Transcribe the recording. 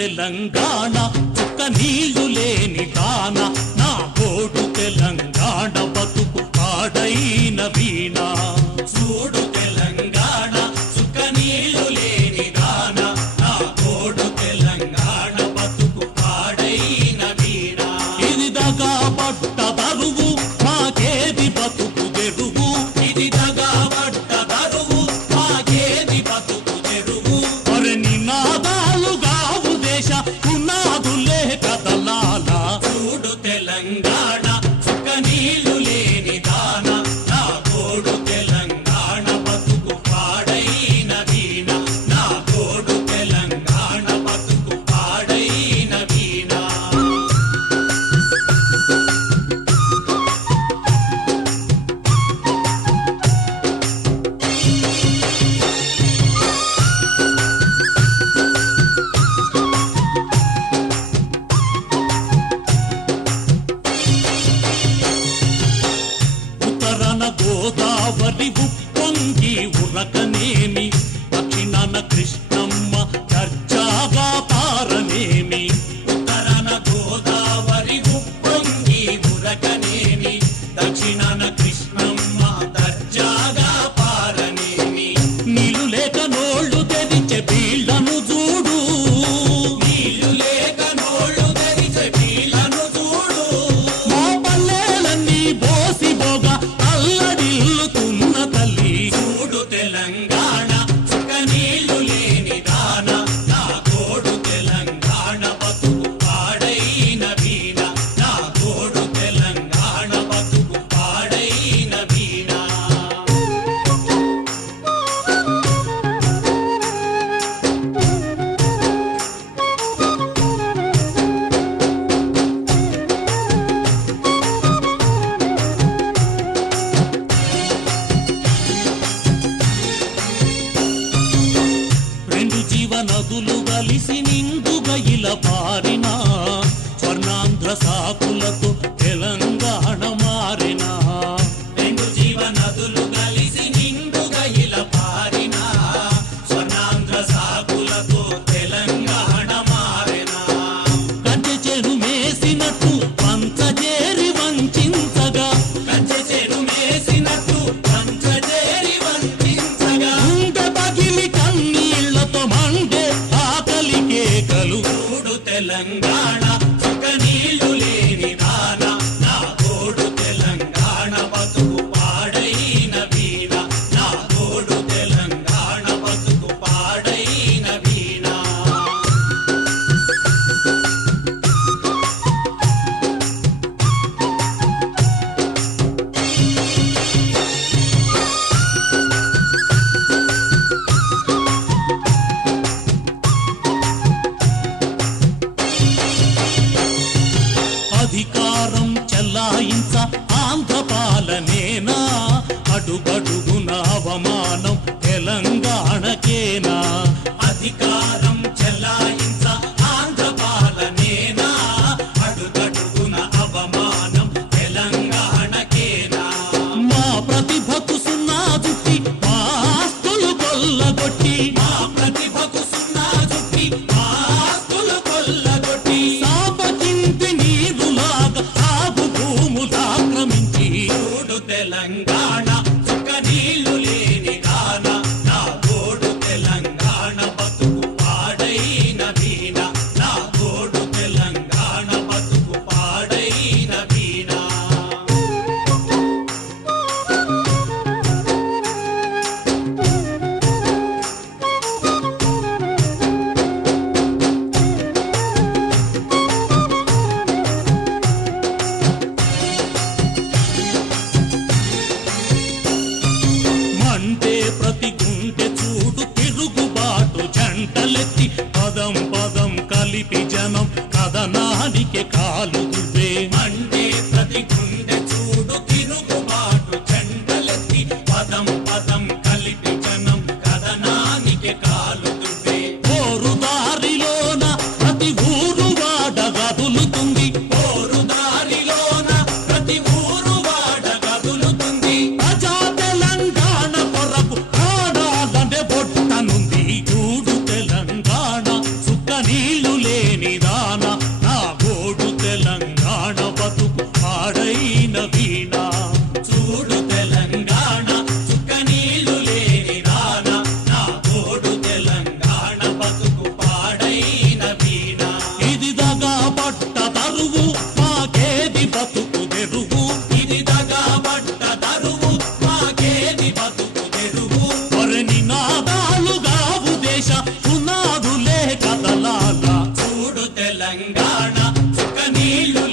తెలంగాణ ఒక్క నీళ్ళు లేని తార నదులు కలిసి నిండుగా ఇలా పారిన స్వర్ణాంధ్ర సాపు అడుగడుగున అవమా ప్రేమ చుక్క నీళ్ళు